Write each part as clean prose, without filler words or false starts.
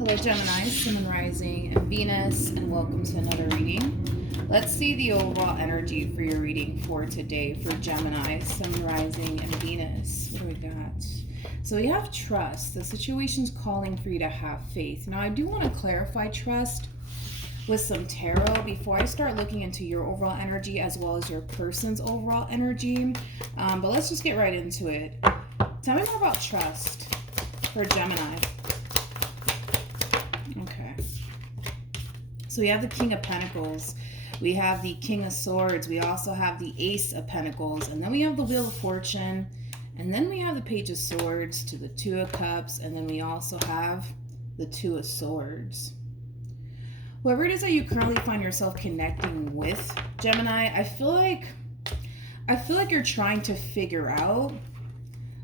Hello Gemini, Sun Rising, and Venus, and welcome to another reading. Let's see the overall energy for your reading for today for Gemini, Sun Rising, and Venus. What do we got? So we have trust. The situation's calling for you to have faith. Now I do want to clarify trust with some tarot before I start looking into your overall energy as well as your person's overall energy. But let's just get right into it. Tell me more about trust for Gemini. Okay. So we have the King of Pentacles. We have the King of Swords. We also have the Ace of Pentacles. And then we have the Wheel of Fortune. And then we have the Page of Swords to the Two of Cups. And then we also have the Two of Swords. Whoever it is that you currently find yourself connecting with, Gemini, I feel like you're trying to figure out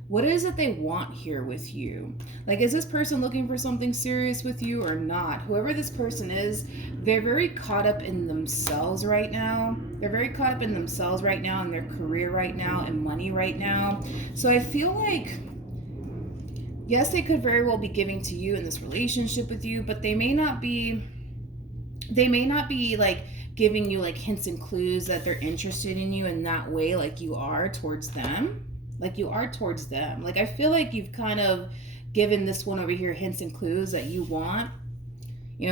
what it is that they want here with you. Like, is this person looking for something serious with you or not? Whoever this person is, they're very caught up in themselves right now. They're very caught up in themselves right now, in their career right now, and money right now. So I feel like, yes, they could very well be giving to you in this relationship with you, but they may not be like giving you like hints and clues that they're interested in you in that way, like you are towards them. Like I feel like you've kind of given this one over here hints and clues that you want,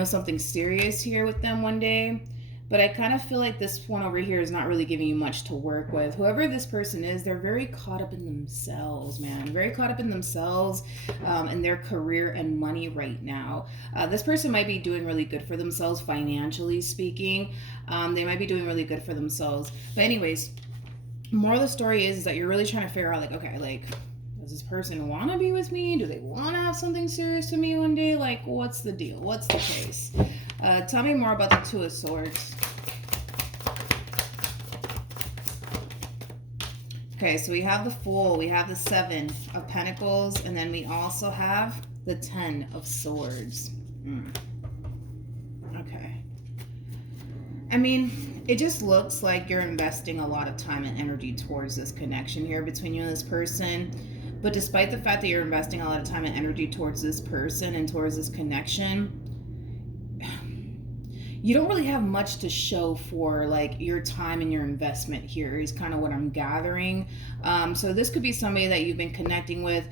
something serious here with them one day. But I kind of feel like this one over here is not really giving you much to work with. Whoever this person is, they're very caught up in themselves, man. Very caught up in themselves and their career and money right now. This person might be doing really good for themselves, financially speaking. They might be doing really good for themselves. But anyways, more of the story is that you're really trying to figure out, like, okay, like, does this person want to be with me? Do they want to have something serious with me one day? Like, what's the deal? What's the case? Tell me more about the Two of Swords. Okay, so we have the Fool, we have the Seven of Pentacles, and then we also have the Ten of Swords. Okay. I mean, it just looks like you're investing a lot of time and energy towards this connection here between you and this person. But despite the fact that you're investing a lot of time and energy towards this person and towards this connection, you don't really have much to show for like your time and your investment here is kind of what I'm gathering. So this could be somebody that you've been connecting with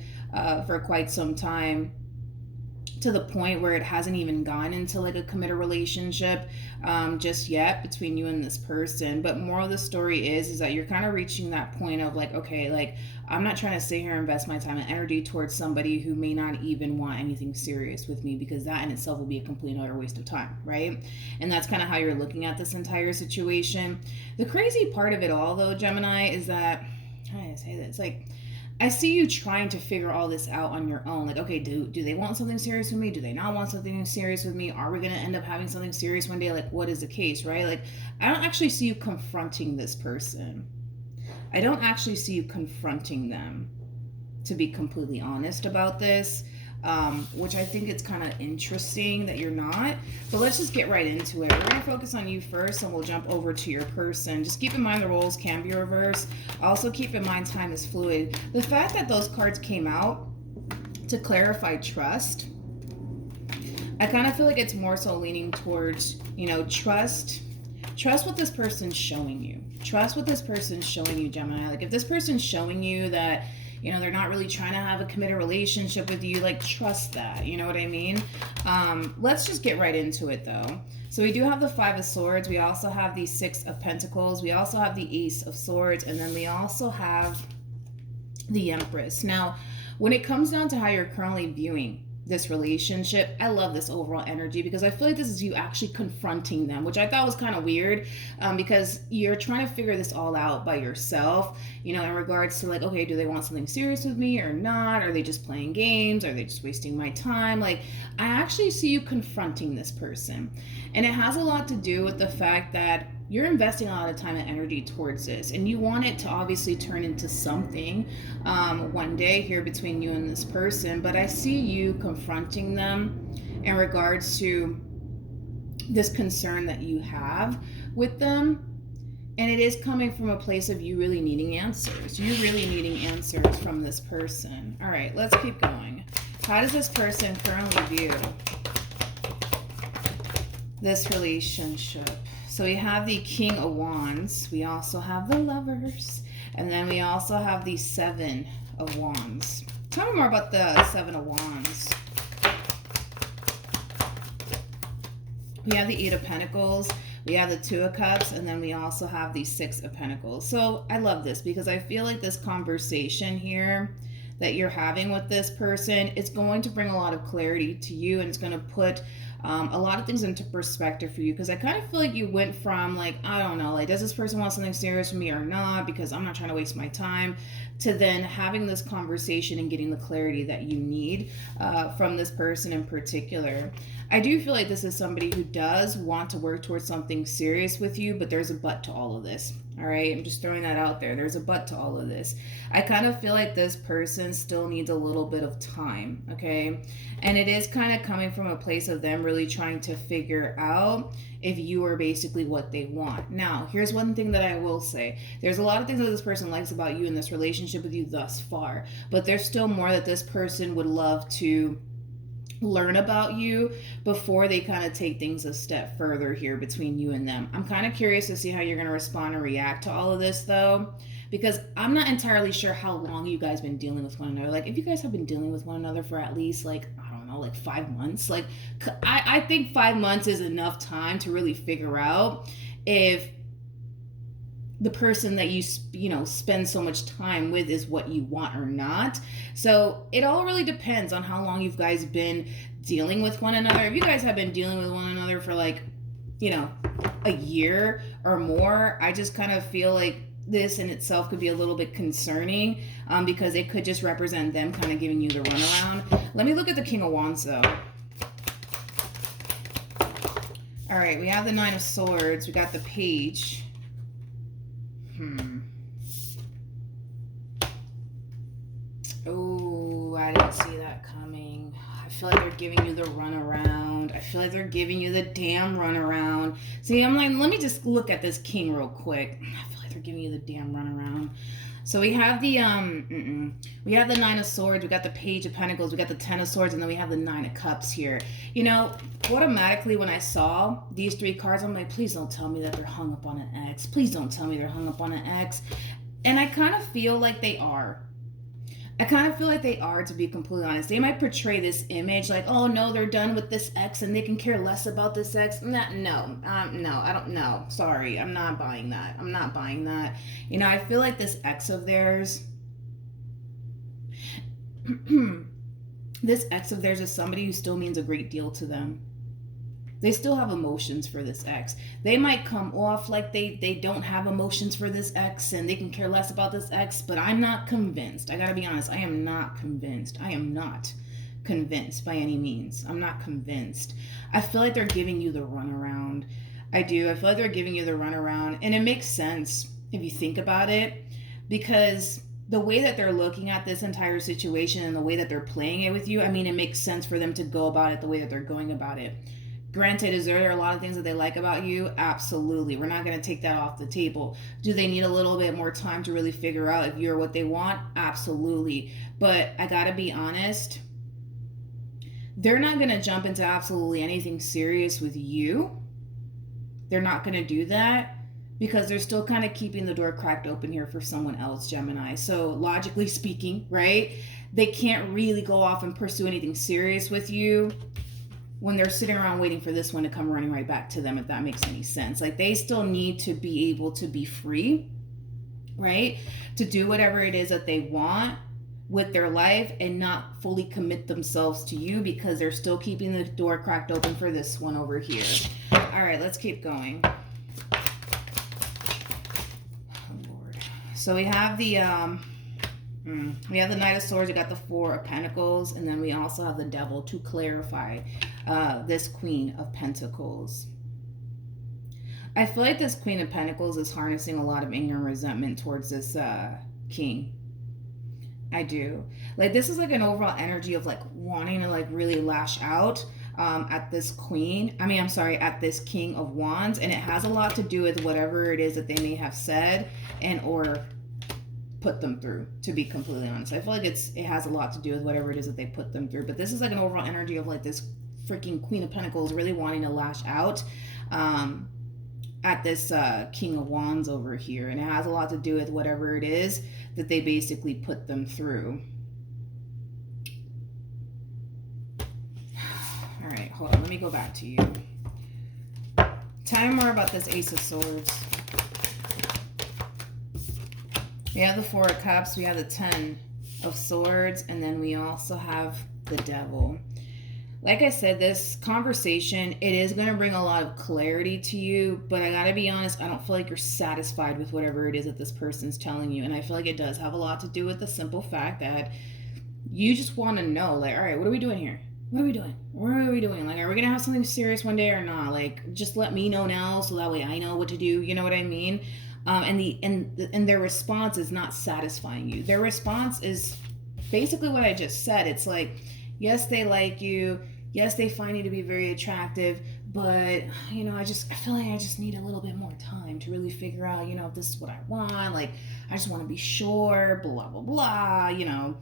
for quite some time, to the point where it hasn't even gone into like a committed relationship just yet between you and this person. But more of the story is that you're kind of reaching that point of like, okay, like, I'm not trying to sit here and invest my time and energy towards somebody who may not even want anything serious with me, because that in itself will be a complete and utter waste of time, right? And that's kind of how you're looking at this entire situation. The crazy part of it all, though, Gemini, is that, how do I say this? Like, I see you trying to figure all this out on your own. Like, okay, do they want something serious with me? Do they not want something serious with me? Are we going to end up having something serious one day? Like, what is the case, right? Like, I don't actually see you confronting this person. I don't actually see you confronting them, to be completely honest about this, which I think it's kind of interesting that you're not. But let's just get right into it. We're going to focus on you first, and we'll jump over to your person. Just keep in mind the roles can be reversed. Also keep in mind time is fluid. The fact that those cards came out to clarify trust, I kind of feel like it's more so leaning towards, trust what this person's showing you. Trust what this person's showing you, Gemini. Like, if this person's showing you that, they're not really trying to have a committed relationship with you, like, trust that. You know what I mean? Let's just get right into it, though. So we do have the Five of Swords. We also have the Six of Pentacles. We also have the Ace of Swords. And then we also have the Empress. Now, when it comes down to how you're currently viewing this relationship, I love this overall energy, because I feel like this is you actually confronting them, which I thought was kind of weird, because you're trying to figure this all out by yourself, in regards to like, okay, do they want something serious with me or not? Are they just playing games? Are they just wasting my time? Like, I actually see you confronting this person, and it has a lot to do with the fact that you're investing a lot of time and energy towards this, and you want it to obviously turn into something one day here between you and this person. But I see you confronting them in regards to this concern that you have with them, and it is coming from a place of you really needing answers. You really needing answers from this person. All right, let's keep going. How does this person currently view this relationship. So we have the King of Wands. We also have the Lovers. And then we also have the Seven of Wands. Tell me more about the Seven of Wands. We have the Eight of Pentacles. We have the Two of Cups. And then we also have the Six of Pentacles. So I love this because I feel like this conversation here that you're having with this person, it's going to bring a lot of clarity to you, and it's going to put a lot of things into perspective for you, because I kind of feel like you went from like, I don't know, like, does this person want something serious from me or not, because I'm not trying to waste my time, to then having this conversation and getting the clarity that you need from this person in particular. I do feel like this is somebody who does want to work towards something serious with you, but there's a but to all of this. All right, I'm just throwing that out there. There's a but to all of this. I kind of feel like this person still needs a little bit of time, okay? And it is kind of coming from a place of them really trying to figure out if you are basically what they want. Now, here's one thing that I will say. There's a lot of things that this person likes about you in this relationship with you thus far, but there's still more that this person would love to learn about you before they kind of take things a step further here between you and them. I'm kind of curious to see how you're going to respond and react to all of this, though, because I'm not entirely sure how long you guys been dealing with one another. Like, if you guys have been dealing with one another for at least, like, I don't know, like 5 months, like, I think 5 months is enough time to really figure out if the person that you spend so much time with is what you want or not. So it all really depends on how long you guys been dealing with one another. If you guys have been dealing with one another for like, a year or more, I just kind of feel like this in itself could be a little bit concerning, because it could just represent them kind of giving you the runaround. Let me look at the King of Wands, though. All right, we have the Nine of Swords. We got the Page. Oh, I didn't see that coming. I feel like they're giving you the runaround. I feel like they're giving you the damn runaround. See, I'm like, let me just look at this king real quick. I feel like they're giving you the damn runaround. So we have the we have the Nine of Swords, we got the Page of Pentacles, we got the Ten of Swords, and then we have the Nine of Cups here. Automatically when I saw these three cards, I'm like, please don't tell me that they're hung up on an ex. Please don't tell me they're hung up on an ex. And I kind of feel like they are. To be completely honest. They might portray this image like, oh no, they're done with this ex and they can care less about this ex. No, I don't know. Sorry, I'm not buying that. I feel like this ex of theirs, this ex of theirs is somebody who still means a great deal to them. They still have emotions for this ex. They might come off like they don't have emotions for this ex and they can care less about this ex, but I'm not convinced. I gotta be honest, I am not convinced. I am not convinced by any means. I'm not convinced. I feel like they're giving you the runaround. I do. I feel like they're giving you the runaround. And it makes sense if you think about it, because the way that they're looking at this entire situation and the way that they're playing it with you, I mean, it makes sense for them to go about it the way that they're going about it. Granted, is there a lot of things that they like about you? Absolutely. We're not going to take that off the table. Do they need a little bit more time to really figure out if you're what they want? Absolutely. But I got to be honest, they're not going to jump into absolutely anything serious with you. They're not going to do that because they're still kind of keeping the door cracked open here for someone else, Gemini. So logically speaking, right, they can't really go off and pursue anything serious with you when they're sitting around waiting for this one to come running right back to them, if that makes any sense. Like, they still need to be able to be free, right? To do whatever it is that they want with their life and not fully commit themselves to you because they're still keeping the door cracked open for this one over here. All right, let's keep going. Oh, Lord. So we have the Knight of Swords, we got the Four of Pentacles, and then we also have the Devil to clarify this Queen of Pentacles. I feel like this Queen of Pentacles is harnessing a lot of anger and resentment towards this King. I do. Like, this is like an overall energy of like wanting to like really lash out at this at this King of Wands, and it has a lot to do with whatever it is that they may have said and or put them through, to be completely honest. I feel like it has a lot to do with whatever it is that they put them through, but this is like an overall energy of like this freaking Queen of Pentacles really wanting to lash out at this King of Wands over here. And it has a lot to do with whatever it is that they basically put them through. All right, hold on. Let me go back to you. Tell me more about this Ace of Swords. We have the Four of Cups. We have the Ten of Swords. And then we also have the Devil. Like I said, this conversation, it is going to bring a lot of clarity to you, but I got to be honest, I don't feel like you're satisfied with whatever it is that this person's telling you. And I feel like it does have a lot to do with the simple fact that you just want to know, like, all right, what are we doing here? What are we doing? What are we doing? Like, are we going to have something serious one day or not? Like, just let me know now so that way I know what to do. You know what I mean? And their response is not satisfying you. Their response is basically what I just said. It's like, yes, they like you. Yes, they find you to be very attractive, but, you know, I feel like I just need a little bit more time to really figure out, you know, if this is what I want. Like, I just want to be sure, blah, blah, blah, you know.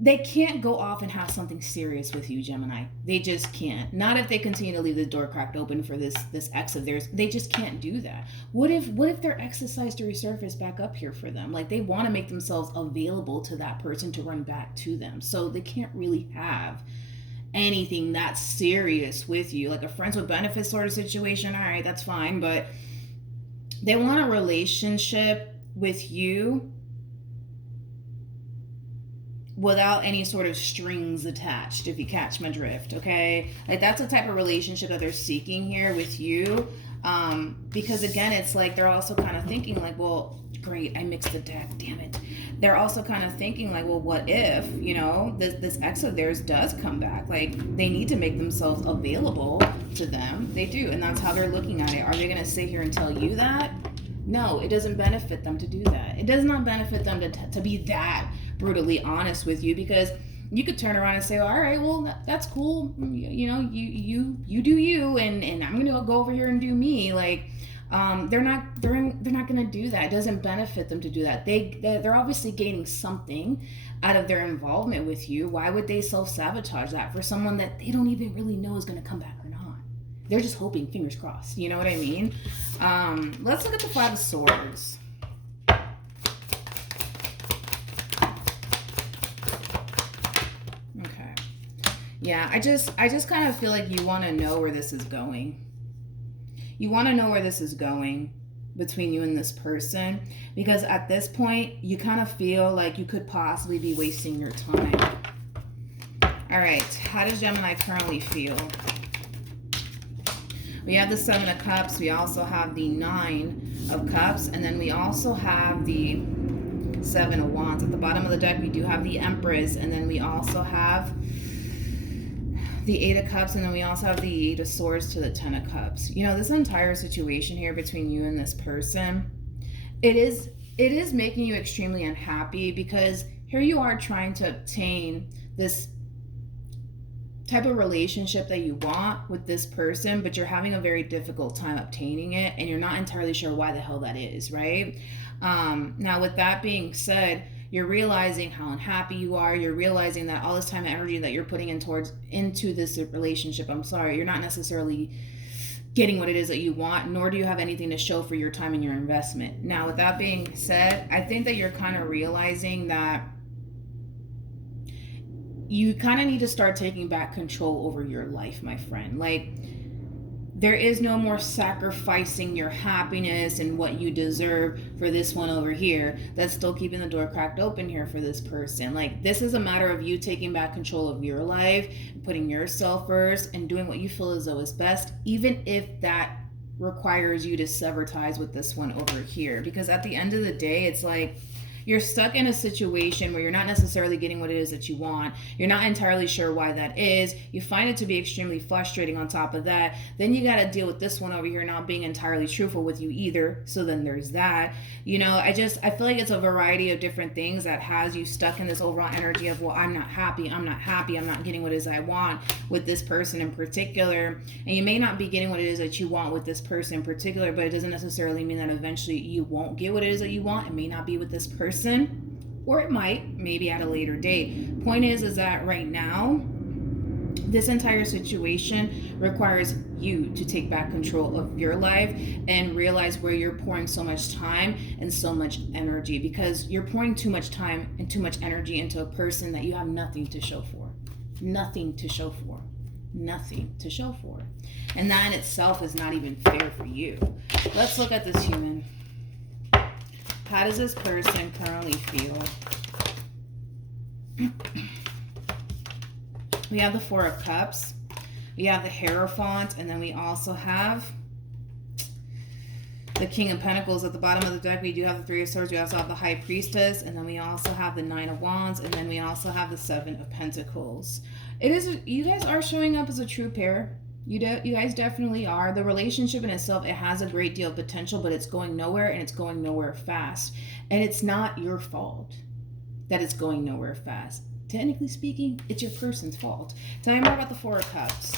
They can't go off and have something serious with you, Gemini. They just can't. Not if they continue to leave the door cracked open for this ex of theirs. They just can't do that. What if their ex decides to resurface back up here for them? Like, they want to make themselves available to that person to run back to them. So they can't really have anything that serious with you. Like a friends with benefits sort of situation. All right, that's fine. But they want a relationship with you without any sort of strings attached, if you catch my drift, okay? Like, that's the type of relationship that they're seeking here with you. Because again, it's like they're also kind of thinking like, well, great, I mixed the deck, damn it. They're also kind of thinking like, well, what if, you know, this ex of theirs does come back? Like, they need to make themselves available to them. They do, and that's how they're looking at it. Are they gonna sit here and tell you that? No, it doesn't benefit them to do that. It does not benefit them to be that brutally honest with you, because you could turn around and say, all right, well, that's cool. You know, you do you, and I'm gonna go over here and do me. Like, they're not gonna do that. It doesn't benefit them to do that. They're obviously gaining something out of their involvement with you. Why would they self-sabotage that for someone that they don't even really know is gonna come back or not? They're just hoping, fingers crossed. You know what I mean? Let's look at the Five of Swords. Okay. Yeah, I just kind of feel like you want to know where this is going. You want to know where this is going between you and this person, because at this point, you kind of feel like you could possibly be wasting your time. All right, how does Gemini currently feel? We have the Seven of Cups. We also have the Nine of Cups. And then we also have the Seven of Wands. At the bottom of the deck, we do have the Empress. And then we also have the Eight of Cups. And then we also have the Eight of Swords to the Ten of Cups. You know, this entire situation here between you and this person, it is making you extremely unhappy, because here you are trying to obtain this type of relationship that you want with this person, but you're having a very difficult time obtaining it, and you're not entirely sure why the hell that is, right? Now, with that being said, you're realizing how unhappy you are. You're realizing that all this time and energy that you're putting into this relationship, you're not necessarily getting what it is that you want, nor do you have anything to show for your time and your investment. Now, with that being said, I think that you're kind of realizing that you kind of need to start taking back control over your life, my friend. Like, there is no more sacrificing your happiness and what you deserve for this one over here that's still keeping the door cracked open here for this person. Like, this is a matter of you taking back control of your life, putting yourself first, and doing what you feel as though is best, even if that requires you to sever ties with this one over here. Because at the end of the day, it's like, you're stuck in a situation where you're not necessarily getting what it is that you want. You're not entirely sure why that is. You find it to be extremely frustrating on top of that. Then you got to deal with this one over here not being entirely truthful with you either. So then there's that. You know, I feel like it's a variety of different things that has you stuck in this overall energy of, well, I'm not happy. I'm not getting what it is I want with this person in particular. And you may not be getting what it is that you want with this person in particular, but it doesn't necessarily mean that eventually you won't get what it is that you want. It may not be with this person, or it might, maybe at a later date. Point is that right now, This entire situation requires you to take back control of your life and realize where you're pouring so much time and so much energy, because you're pouring too much time and too much energy into a person that you have nothing to show for. Nothing to show for. Nothing to show for. And that in itself is not even fair for you. Let's look at this human. How does this person currently feel? We have the Four of Cups. We have the Hierophant. And then we also have the King of Pentacles. At the bottom of the deck, we do have the Three of Swords. We also have the High Priestess. And then we also have the Nine of Wands. And then we also have the Seven of Pentacles. You guys are showing up as a true pair. You guys definitely are. The relationship in itself, it has a great deal of potential, but it's going nowhere, and it's going nowhere fast. And it's not your fault that it's going nowhere fast. Technically speaking, it's your person's fault. Tell me more about the Four of Cups.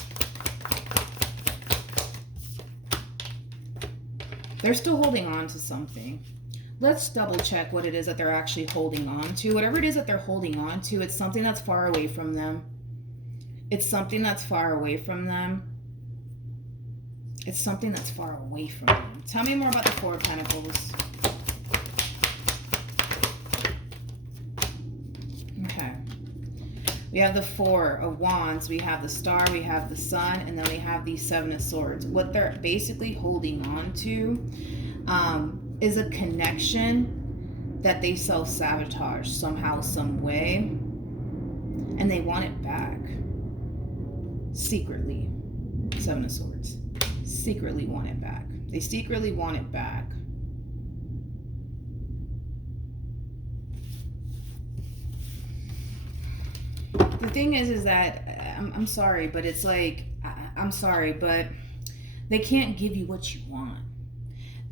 They're still holding on to something. Let's double check what it is that they're actually holding on to. Whatever it is that they're holding on to, it's something that's far away from them. It's something that's far away from them. It's something that's far away from them. Tell me more about the Four of Pentacles. Okay. We have the Four of Wands, we have the Star, we have the Sun, and then we have the Seven of Swords. What they're basically holding on to is a connection that they self-sabotage somehow, some way, and they want it back. Secretly. Seven of Swords. Secretly want it back. They secretly want it back. The thing is that I'm sorry, but it's like, I'm sorry, but they can't give you what you want.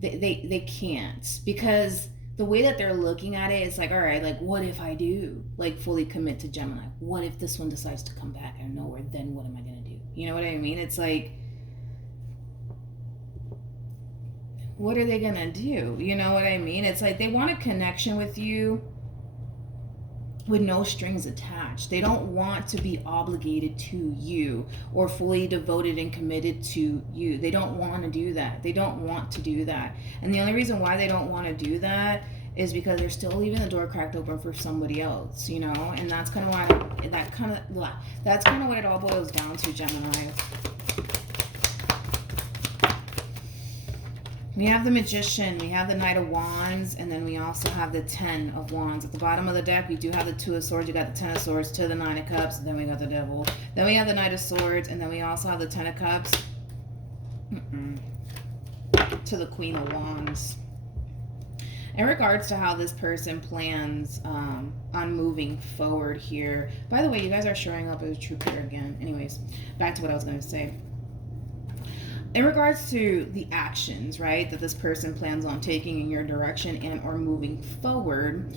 They can't, because the way that they're looking at it is like, all right, like, what if I do like fully commit to Gemini? What if this one decides to come back out of nowhere? Then what am I gonna do? You know what I mean? It's like, what are they gonna do? You know what I mean? It's like they want a connection with you with no strings attached. They don't want to be obligated to you or fully devoted and committed to you. They don't want to do that. They don't want to do that. And the only reason why they don't want to do that is because they're still leaving the door cracked open for somebody else, you know? And that's kind of why, that's kind of what it all boils down to, Gemini. We have the Magician, we have the Knight of Wands, and then we also have the Ten of Wands. At the bottom of the deck, we do have the Two of Swords, you got the Ten of Swords to the Nine of Cups, and then we got the Devil. Then we have the Knight of Swords, and then we also have the Ten of Cups to the Queen of Wands. In regards to how this person plans on moving forward here, by the way, you guys are showing up as a true pair again. Anyways, back to what I was going to say. In regards to the actions, right, that this person plans on taking in your direction and or moving forward,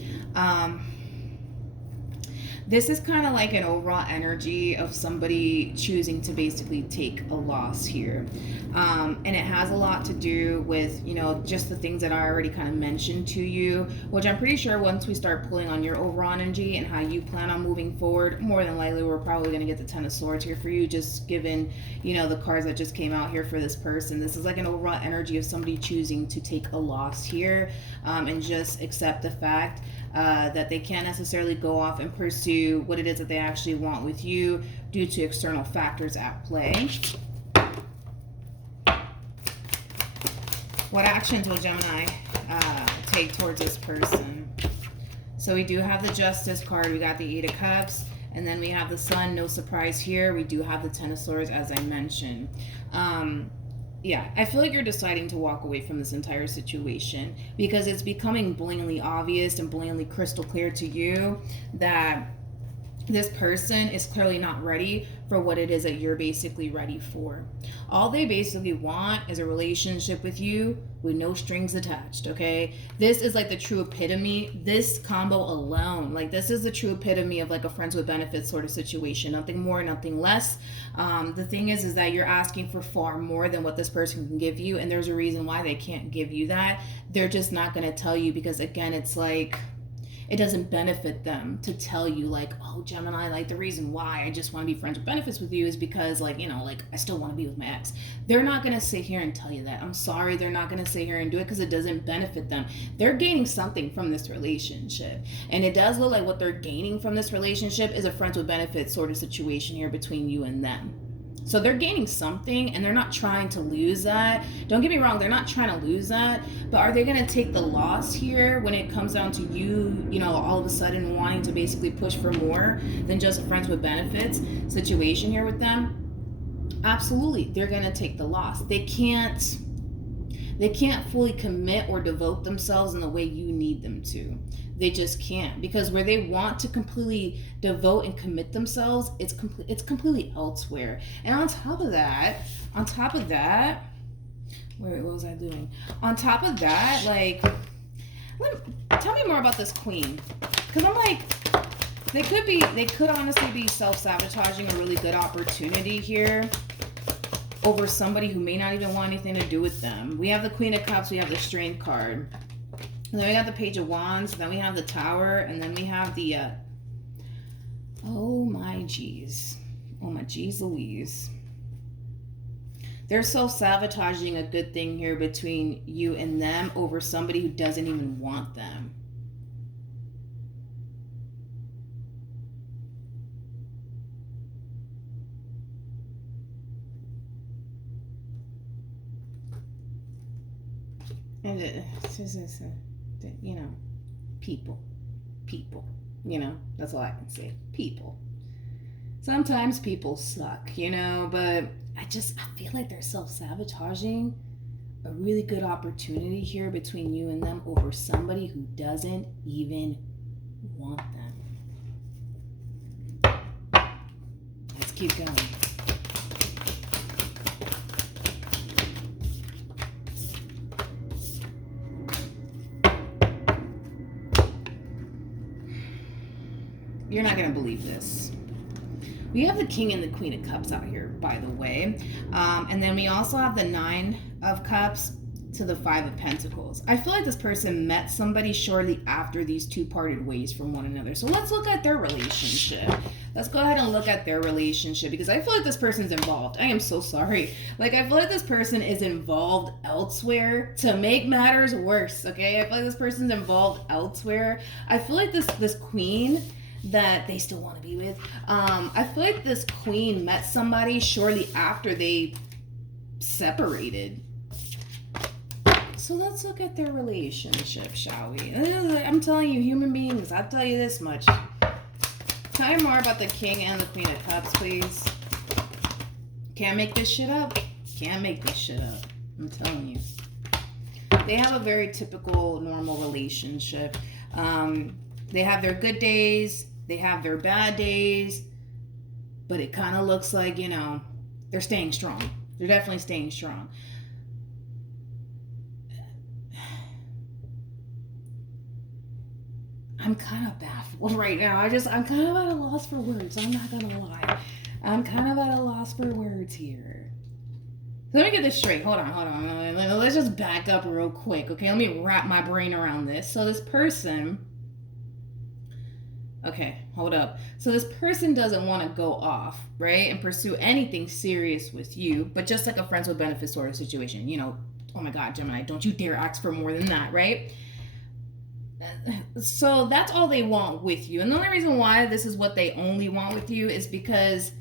this is kind of like an overall energy of somebody choosing to basically take a loss here. And it has a lot to do with, you know, just the things that I already kind of mentioned to you, which I'm pretty sure once we start pulling on your overall energy and how you plan on moving forward, more than likely we're probably going to get the Ten of Swords here for you, just given, you know, the cards that just came out here for this person. This is like an overall energy of somebody choosing to take a loss here, and just accept the fact that they can't necessarily go off and pursue what it is that they actually want with you due to external factors at play. What actions will Gemini take towards this person? So we do have the Justice card, we got the Eight of Cups, and then we have the Sun. No surprise here. We do have the Ten of Swords, as I mentioned. Yeah, I feel like you're deciding to walk away from this entire situation because it's becoming blatantly obvious and blatantly crystal clear to you that this person is clearly not ready for what it is that you're basically ready for. All they basically want is a relationship with you with no strings attached, okay? This is like the true epitome, this combo alone, like this is the true epitome of like a friends with benefits sort of situation. Nothing more, nothing less. The thing is that you're asking for far more than what this person can give you, and there's a reason why they can't give you that. They're just not going to tell you because, again, it's like, it doesn't benefit them to tell you like, oh, Gemini, like the reason why I just want to be friends with benefits with you is because like, you know, like I still want to be with my ex. They're not going to sit here and tell you that. I'm sorry. They're not going to sit here and do it because it doesn't benefit them. They're gaining something from this relationship. And it does look like what they're gaining from this relationship is a friends with benefits sort of situation here between you and them. So they're gaining something and they're not trying to lose that. Don't get me wrong, they're not trying to lose that. But are they going to take the loss here when it comes down to you, you know, all of a sudden wanting to basically push for more than just a friends with benefits situation here with them? Absolutely, they're going to take the loss. They can't fully commit or devote themselves in the way you need them to. They just can't, because where they want to completely devote and commit themselves, it's completely elsewhere. And on top of that, what was I doing? On top of that, like, tell me more about this queen, because I'm like, they could honestly be self-sabotaging a really good opportunity here over somebody who may not even want anything to do with them. We have the Queen of Cups, we have the Strength card. And then we got the Page of Wands, then we have the Tower, and then we have the, oh my geez Louise. They're self-sabotaging a good thing here between you and them over somebody who doesn't even want them. And you know, people, you know, that's all I can say. People. Sometimes people suck, you know, but I feel like they're self-sabotaging a really good opportunity here between you and them over somebody who doesn't even want them. Let's keep going. You're not going to believe this. We have the King and the Queen of Cups out here, by the way. And then we also have the Nine of Cups to the Five of Pentacles. I feel like this person met somebody shortly after these two parted ways from one another. So let's look at their relationship. Let's go ahead and look at their relationship, because I feel like this person's involved. I am so sorry. Like, I feel like this person is involved elsewhere to make matters worse, okay? I feel like this person's involved elsewhere. I feel like this queen that they still want to be with. I feel like this queen met somebody shortly after they separated. So let's look at their relationship, shall we? I'm telling you, human beings, I'll tell you this much. Tell me more about the King and the Queen of Cups, please. Can't make this shit up. Can't make this shit up. I'm telling you. They have a very typical, normal relationship. They have their good days. They have their bad days, but it kind of looks like, you know, they're staying strong. They're definitely staying strong. I'm kind of baffled right now. I'm kind of at a loss for words. I'm not going to lie. I'm kind of at a loss for words here. So let me get this straight. Hold on. Let's just back up real quick, okay? Let me wrap my brain around this. So this person... Okay, hold up. So this person doesn't want to go off, right, and pursue anything serious with you, but just like a friends with benefits sort of situation. You know, oh my God, Gemini, don't you dare ask for more than that, right? So that's all they want with you. And the only reason why this is what they only want with you is because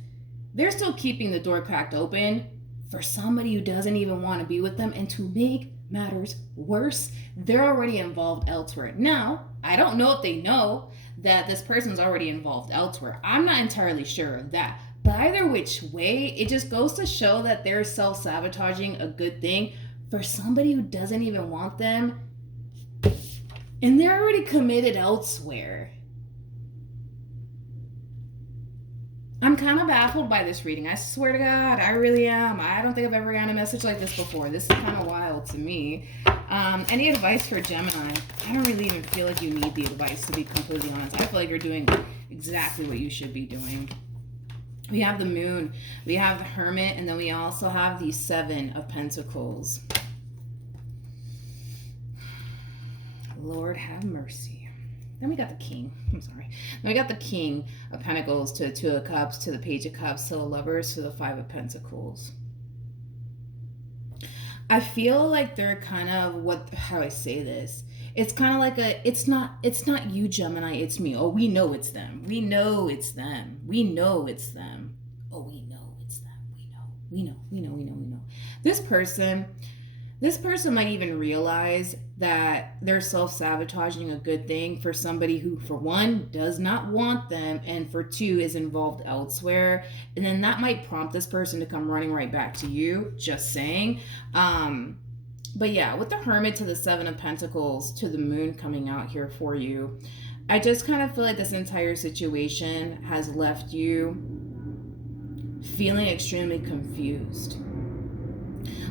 they're still keeping the door cracked open for somebody who doesn't even want to be with them. And to make matters worse, they're already involved elsewhere. Now, I don't know if they know that this person's already involved elsewhere. I'm not entirely sure of that. But either which way, it just goes to show that they're self-sabotaging a good thing for somebody who doesn't even want them. And they're already committed elsewhere. I'm kind of baffled by this reading. I swear to God, I really am. I don't think I've ever gotten a message like this before. This is kind of wild to me. Any advice for Gemini? I don't really even feel like you need the advice, to be completely honest. I feel like you're doing exactly what you should be doing. We have the Moon, we have the Hermit, and then we also have the Seven of Pentacles. Lord have mercy. Then we got the king. I'm sorry. Then we got the king of pentacles to the two of cups, to the page of cups, to the lovers, to the five of pentacles. I feel like they're kind of how do I say this? It's kind of like it's not you, Gemini, it's me. Oh, we know it's them. We know it's them. We know it's them. Oh, we know it's them. We know. This person might even realize that they're self-sabotaging a good thing for somebody who, for one, does not want them, and for two, is involved elsewhere. And then that might prompt this person to come running right back to you, just saying. But yeah, with the Hermit to the Seven of Pentacles to the Moon coming out here for you, I just kind of feel like this entire situation has left you feeling extremely confused.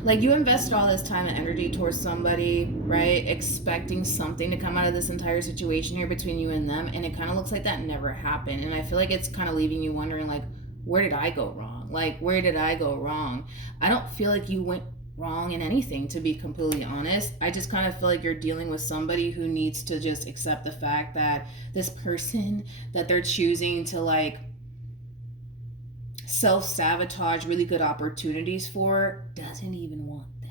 Like, you invested all this time and energy towards somebody, right? Expecting something to come out of this entire situation here between you and them. And it kind of looks like that never happened. And I feel like it's kind of leaving you wondering, like, where did I go wrong? Like, where did I go wrong? I don't feel like you went wrong in anything, to be completely honest. I just kind of feel like you're dealing with somebody who needs to just accept the fact that this person that they're choosing to, like, self-sabotage really good opportunities for doesn't even want them.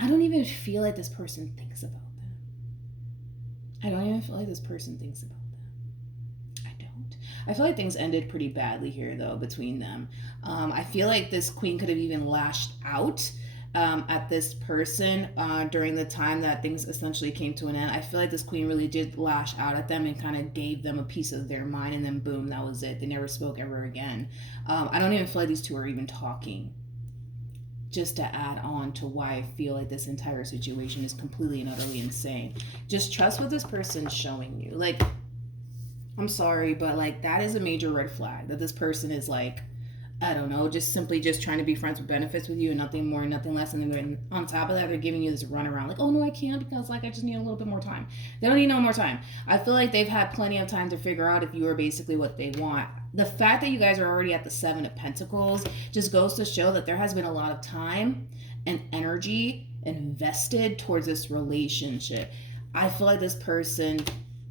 I don't even feel like this person thinks about them. I don't even feel like this person thinks about them. I don't. I feel like things ended pretty badly here, though, between them. I feel like this queen could have even lashed out at this person during the time that things essentially came to an end. I feel like this queen really did lash out at them and kind of gave them a piece of their mind, and then boom, that was it. They never spoke ever again. I don't even feel like these two are even talking. Just to add on to why I feel like this entire situation is completely and utterly insane. Just trust what this person's showing you. Like, I'm sorry, but like, that is a major red flag that this person is like, I don't know, just simply just trying to be friends with benefits with you and nothing more, nothing less. And then on top of that, they're giving you this runaround. Like, oh no, I can't because like I just need a little bit more time. They don't need no more time. I feel like they've had plenty of time to figure out if you are basically what they want. The fact that you guys are already at the Seven of Pentacles just goes to show that there has been a lot of time and energy invested towards this relationship. I feel like this person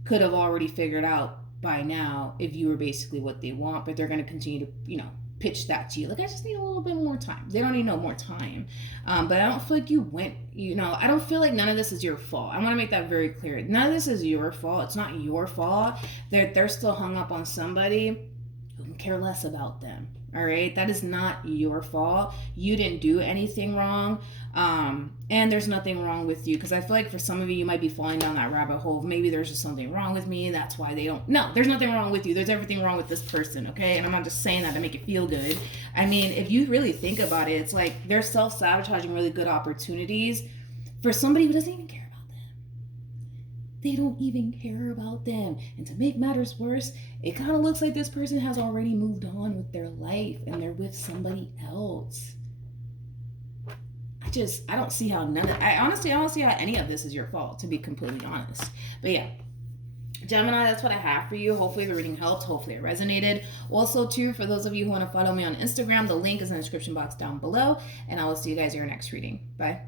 could have already figured out by now if you were basically what they want, but they're going to continue to, pitch that to you. Like, I just need a little bit more time. They don't need no more time. But I don't feel like you went, I don't feel like none of this is your fault. I want to make that very clear. None of this is your fault. It's not your fault. They're still hung up on somebody who can care less about them. All right, that is not your fault. You didn't do anything wrong, and there's nothing wrong with you. Because I feel like for some of you might be falling down that rabbit hole. Maybe there's just something wrong with me. That's why they don't. No, there's nothing wrong with you. There's everything wrong with this person. Okay, and I'm not just saying that to make it feel good. I mean, if you really think about it, it's like they're self-sabotaging really good opportunities for somebody who doesn't even care. They don't even care about them. And to make matters worse, it kind of looks like this person has already moved on with their life and they're with somebody else. I don't see how I honestly don't see how any of this is your fault, to be completely honest. But yeah, Gemini, that's what I have for you. Hopefully the reading helped. Hopefully it resonated. Also, too, for those of you who want to follow me on Instagram, the link is in the description box down below. And I will see you guys in your next reading. Bye.